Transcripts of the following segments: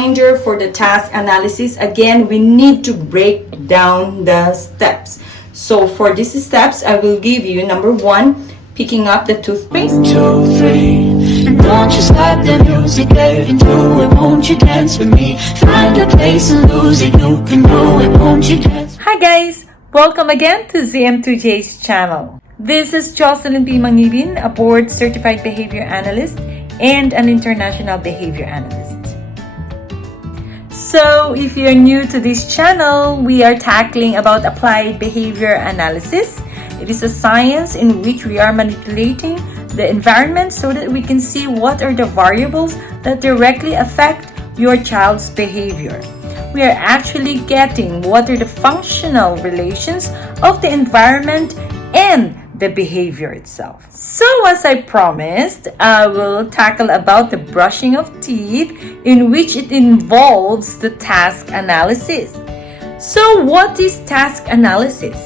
reminder for the task analysis, again, we need to break down the steps. So for these steps, I will give you number 1, picking up the toothpaste. 1, 2, 3, and don't you stop the music, get into it, won't you dance with me? Find a place and lose it, you can do it, won't you dance? Hi guys! Welcome again to ZM2J's channel. This is Jocelyn P. Mangibin, a board certified behavior analyst and an international behavior analyst. So if you're new to this channel, we are tackling about applied behavior analysis. It is a science in which we are manipulating the environment so that we can see what are the variables that directly affect your child's behavior. We are actually getting what are the functional relations of the environment and the behavior itself. So as I promised, I will tackle about the brushing of teeth, in which it involves the task analysis. So what is task analysis?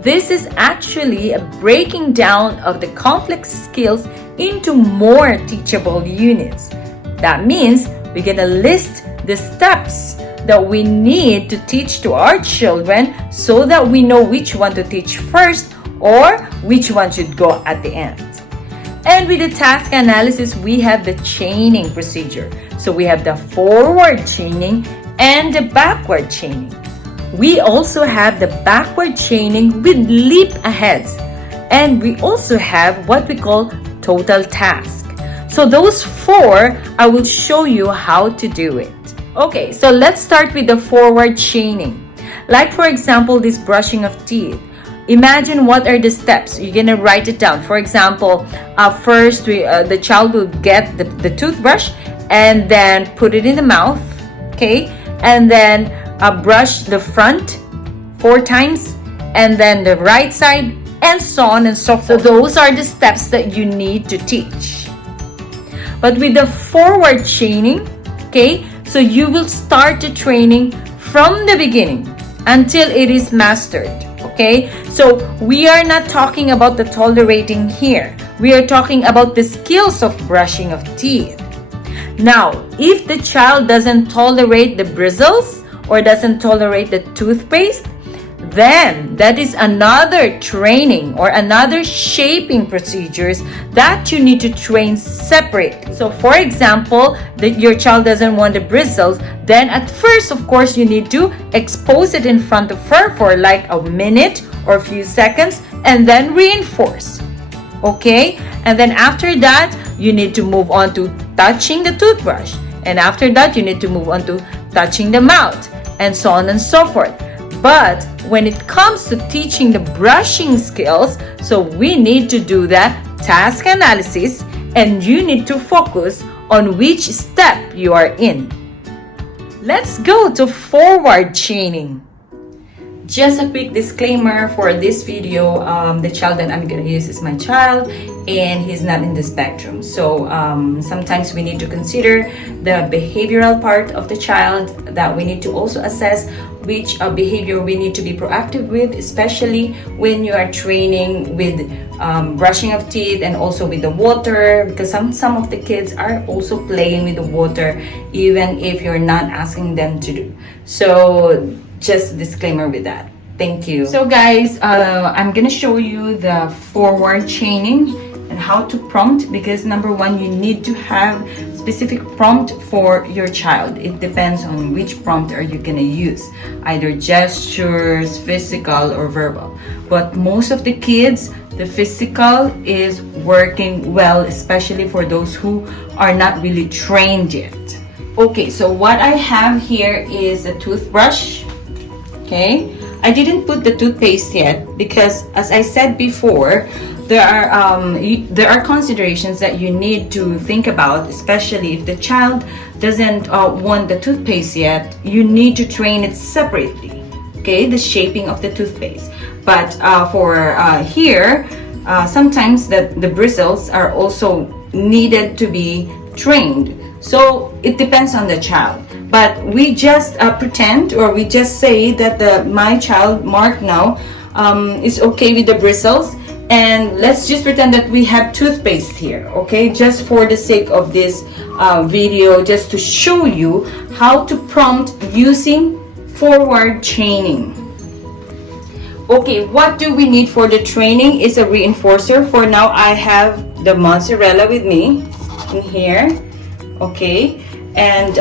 This is actually a breaking down of the complex skills into more teachable units. That means we're gonna list the steps that we need to teach to our children so that we know which one to teach first or which one should go at the end. And with the task analysis, we have the chaining procedure. So we have the forward chaining and the backward chaining. We also have the backward chaining with leap ahead. And we also have what we call total task. So those 4, I will show you how to do it. Okay, so let's start with the forward chaining. Like for example, this brushing of teeth. Imagine what are the steps. You're gonna write it down. For example, first the child will get the toothbrush and then put it in the mouth, okay? And then brush the front 4 times and then the right side and so on and so forth. So those are the steps that you need to teach. But with the forward chaining, okay, so you will start the training from the beginning until it is mastered. Okay, so we are not talking about the tolerating here. We are talking about the skills of brushing of teeth. Now, if the child doesn't tolerate the bristles or doesn't tolerate the toothpaste, then that is another training or another shaping procedures that you need to train separately. So for example, that your child doesn't want the bristles, then at first, of course, you need to expose it in front of her for like a minute or a few seconds and then reinforce. Okay? And then after that, you need to move on to touching the toothbrush. And after that, you need to move on to touching the mouth and so on and so forth. But when it comes to teaching the brushing skills, so we need to do that task analysis and you need to focus on which step you are in. Let's go to forward chaining. Just a quick disclaimer for this video, the child that I'm going to use is my child and he's not in the spectrum. So sometimes we need to consider the behavioral part of the child, that we need to also assess which behavior we need to be proactive with, especially when you are training with brushing of teeth and also with the water, because some of the kids are also playing with the water even if you're not asking them to do. So just a disclaimer with that. Thank you. So guys, I'm gonna show you the forward chaining and how to prompt, because number 1, you need to have specific prompt for your child. It depends on which prompt are you gonna use, either gestures, physical or verbal. But most of the kids, the physical is working well, especially for those who are not really trained yet. Okay, so what I have here is a toothbrush. Okay, I didn't put the toothpaste yet because, as I said before, there are considerations that you need to think about, especially if the child doesn't want the toothpaste yet. You need to train it separately, okay, the shaping of the toothpaste. But for here, sometimes the bristles are also needed to be trained. So it depends on the child. But we just pretend, or we just say that my child Mark now is okay with the bristles, And let's just pretend that we have toothpaste here, okay? Just for the sake of this video, just to show you how to prompt using forward chaining. Okay, what do we need for the training is a reinforcer. For now, I have the mozzarella with me in here, okay? And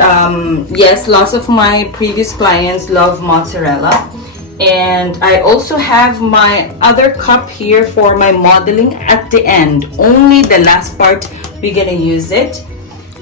yes, lots of my previous clients love mozzarella. And I also have my other cup here for my modeling at the end. Only the last part we're gonna use it.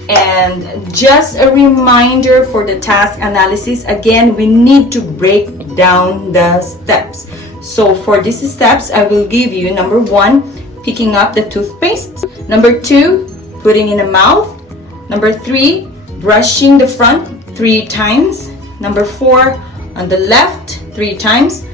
And just a reminder for the task analysis, again, we need to break down the steps. So for these steps, I will give you number 1, picking up the toothpaste. Number 2, putting in the mouth. Number 3, brushing the front 3 times. Number 4, on the left 3 times,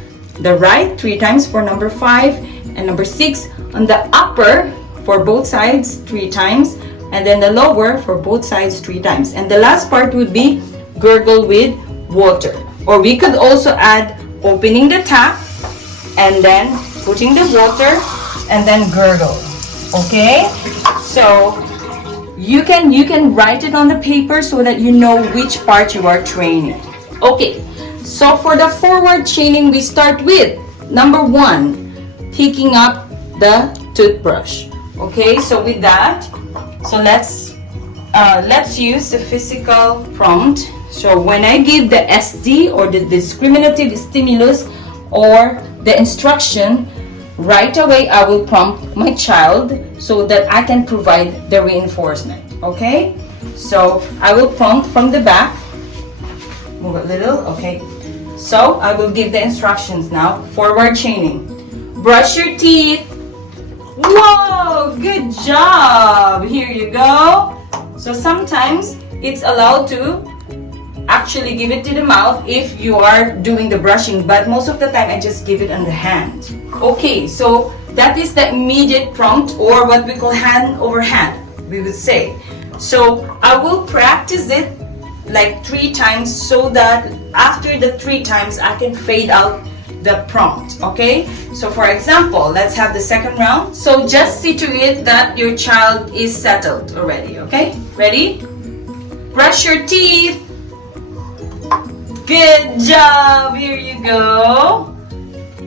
the right 3 times for number 5, and number 6 on the upper for both sides 3 times, and then the lower for both sides 3 times. And the last part would be gurgle with water. Or we could also add opening the tap and then putting the water and then gurgle. Okay? So you can write it on the paper so that you know which part you are training. Okay. So for the forward chaining, we start with number 1, picking up the toothbrush. Okay, so with that, so let's use the physical prompt. So when I give the SD or the discriminative stimulus or the instruction, right away I will prompt my child so that I can provide the reinforcement. Okay, so I will prompt from the back. Move a little, okay. So I will give the instructions now. Forward chaining. Brush your teeth. Whoa, good job. Here you go. So sometimes it's allowed to actually give it to the mouth if you are doing the brushing, but most of the time I just give it on the hand. Okay, so that is the immediate prompt, or what we call hand over hand, we would say. So I will practice it like 3 times so that after the 3 times I can fade out the prompt. Okay, so for example, let's have the second round. So just see to it that your child is settled already. Okay, ready? Brush your teeth. Good job. Here you go.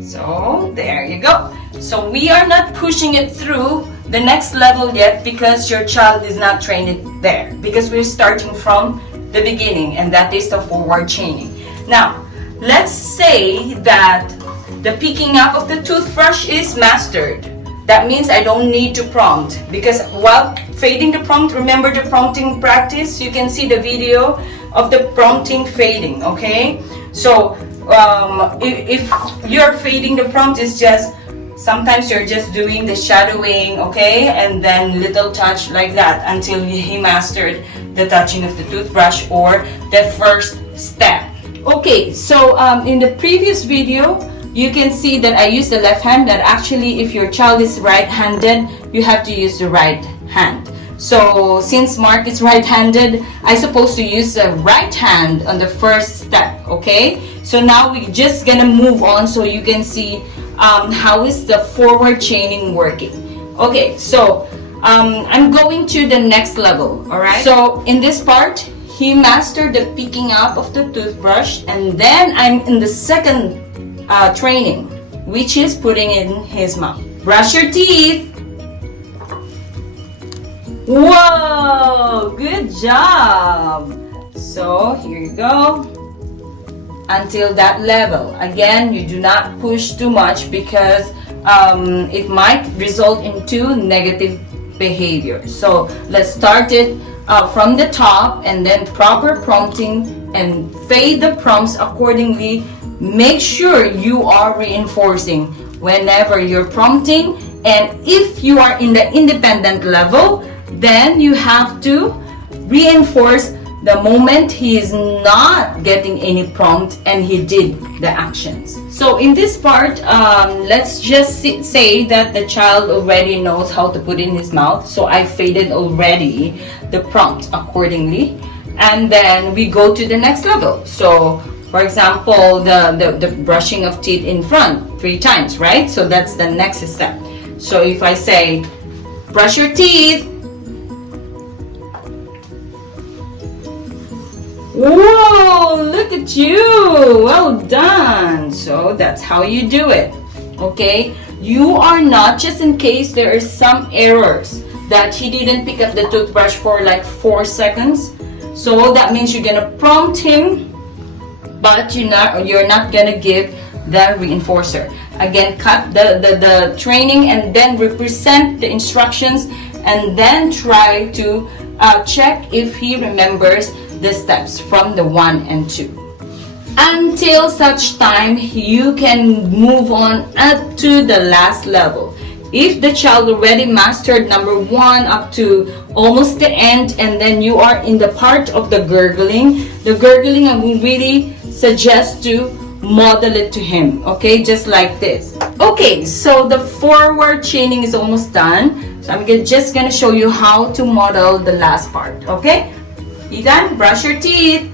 So there you go. So we are not pushing it through the next level yet because your child is not trained there, because we're starting from the beginning, and that is the forward chaining. Now, let's say that the picking up of the toothbrush is mastered. That means I don't need to prompt, because while fading the prompt, remember the prompting practice, you can see the video of the prompting fading, okay? So, if you're fading the prompt, is just sometimes you're just doing the shadowing, okay, and then little touch like that until he mastered the touching of the toothbrush or the first step. Okay, so in the previous video, you can see that I use the left hand. That actually, if your child is right-handed, you have to use the right hand. So since Mark is right-handed, I supposed to use the right hand on the first step. Okay, so now we're just gonna move on so you can see how is the forward chaining working. Okay, so I'm going to the next level. All right, so in this part he mastered the picking up of the toothbrush, and then I'm in the second training, which is putting it in his mouth. Brush your teeth. Whoa, good job. So here you go. Until that level. Again, you do not push too much because it might result into negative behavior. So let's start it from the top, and then proper prompting and fade the prompts accordingly. Make sure you are reinforcing whenever you're prompting, and if you are in the independent level, then you have to reinforce the moment he is not getting any prompt and he did the actions. So in this part, let's just say that the child already knows how to put in his mouth. So I faded already the prompt accordingly. And then we go to the next level. So for example, the brushing of teeth in front 3 times, right? So that's the next step. So if I say, brush your teeth. Whoa, look at you. Well done. So that's how you do it. Okay? You are not, just in case there are some errors that he didn't pick up the toothbrush for like 4 seconds. So that means you're gonna prompt him, but you're not gonna give the reinforcer. Again, cut the training and then represent the instructions, and then try to check if he remembers the steps from the 1 and 2. Until such time you can move on up to the last level. If the child already mastered number 1 up to almost the end, and then you are in the part of the gurgling I will really suggest to model it to him, okay, just like this. Okay, so the forward chaining is almost done, so I'm just gonna show you how to model the last part. Okay, Ethan, brush your teeth.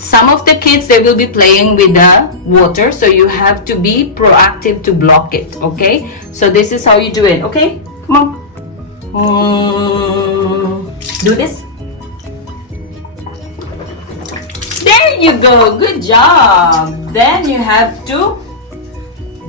Some of the kids, they will be playing with the water, so you have to be proactive to block it, okay? So this is how you do it, okay? Come on. Do this. There you go, good job. Then you have to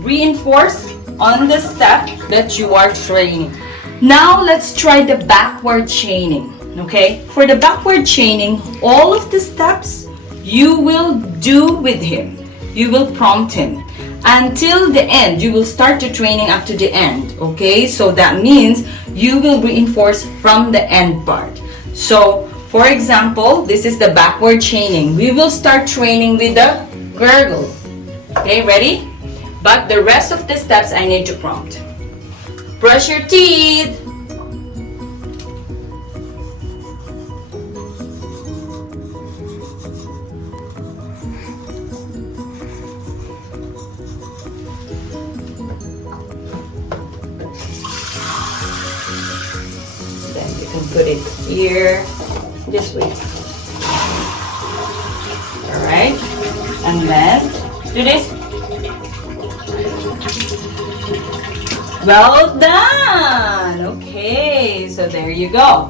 reinforce on the step that you are training. Now let's try the backward chaining, okay? For the backward chaining, all of the steps you will do with him. You will prompt him until the end. You will start the training up to the end, okay? So that means you will reinforce from the end part. So for example, this is the backward chaining. We will start training with the gurgle. Okay, ready? But the rest of the steps I need to prompt. Brush your teeth. Then you can put it here, this way. Alright, and then do this. Well done! Okay, so there you go.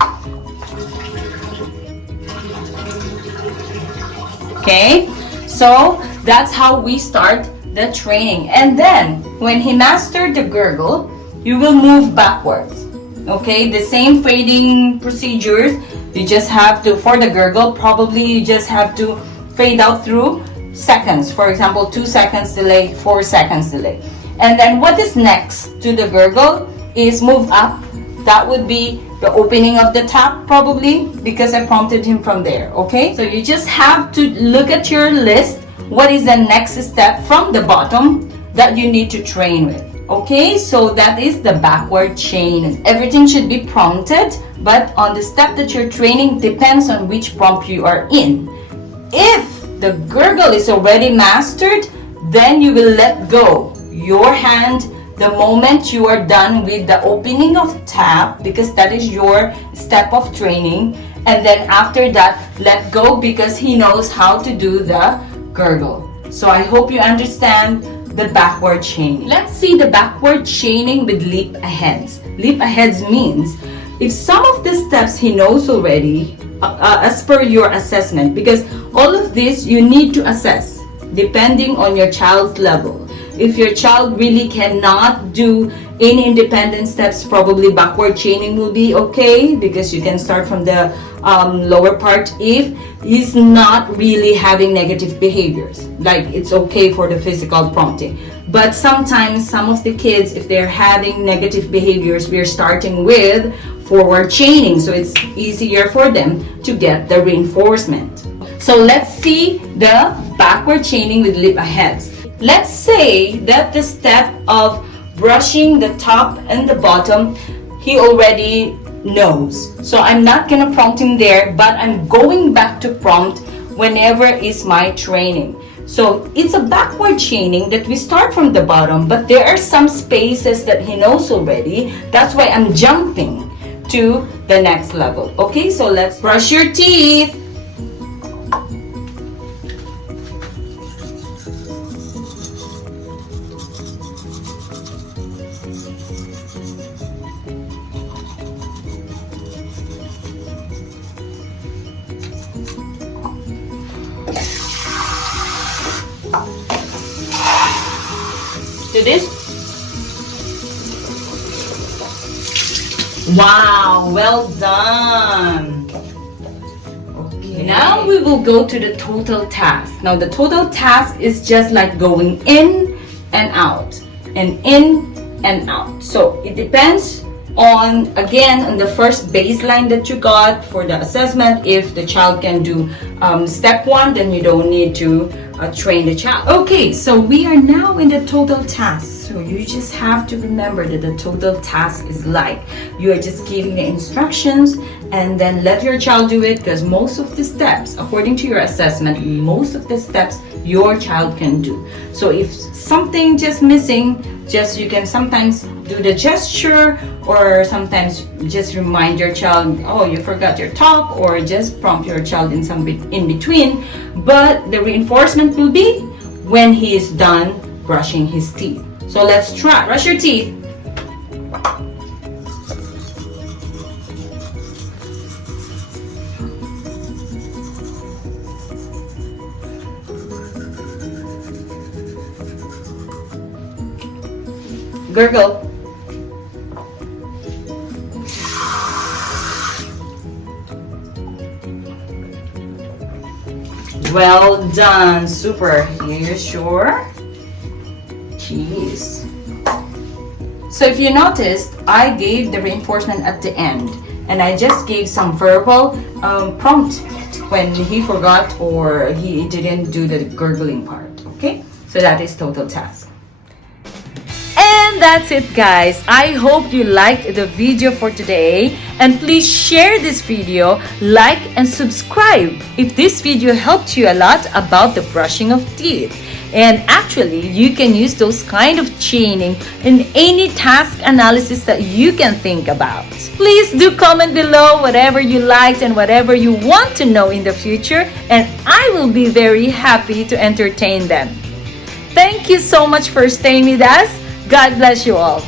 Okay, so that's how we start the training. And then, when he mastered the gurgle, you will move backwards. Okay, the same fading procedures. You just have to, for the gurgle, probably you just have to fade out through seconds. For example, 2 seconds delay, 4 seconds delay. And then what is next to the gurgle is move up. That would be the opening of the tap probably, because I prompted him from there, okay? So you just have to look at your list. What is the next step from the bottom that you need to train with? Okay, so that is the backward chain. Everything should be prompted, but on the step that you're training depends on which prompt you are in. If the gurgle is already mastered, then you will let go your hand the moment you are done with the opening of tap, because that is your step of training. And then after that, let go, because he knows how to do the gurgle. So I hope you understand the backward chaining. Let's see the backward chaining with leap aheads. Leap aheads means if some of the steps he knows already, as per your assessment, because all of this you need to assess depending on your child's level. If your child really cannot do any independent steps, probably backward chaining will be okay, because you can start from the lower part. If he's not really having negative behaviors, like it's okay for the physical prompting. But sometimes some of the kids, if they're having negative behaviors, we're starting with forward chaining, so it's easier for them to get the reinforcement. So let's see the backward chaining with leap aheads. Let's say that the step of brushing the top and the bottom, he already knows. So I'm not gonna prompt him there, but I'm going back to prompt whenever is my training. So it's a backward chaining that we start from the bottom, but there are some spaces that he knows already. That's why I'm jumping to the next level. Okay, so let's brush your teeth. Do this. Wow, well done. Okay. Now we will go to the total task. Now the total task is just like going in and out and in and out. So it depends on, again, on the first baseline that you got for the assessment. If the child can do step 1, then you don't need to train the child. Okay, so we are now in the total task. So you just have to remember that the total task is like you are just giving the instructions and then let your child do it, because most of the steps, according to your assessment, most of the steps your child can do. So if something just missing, just you can sometimes do the gesture, or sometimes just remind your child, oh, you forgot your top, or just prompt your child in some in between. But the reinforcement will be when he is done brushing his teeth. So let's try. Brush your teeth. Gurgle. Well done. Super. Here's your cheese. So if you noticed, I gave the reinforcement at the end, and I just gave some verbal prompt when he forgot or he didn't do the gurgling part. Okay, so that is total task. And that's it, guys. I hope you liked the video for today, and please share this video, like and subscribe if this video helped you a lot about the brushing of teeth. And actually, you can use those kind of chaining in any task analysis that you can think about. Please do comment below whatever you liked and whatever you want to know in the future, and I will be very happy to entertain them. Thank you so much for staying with us. God bless you all.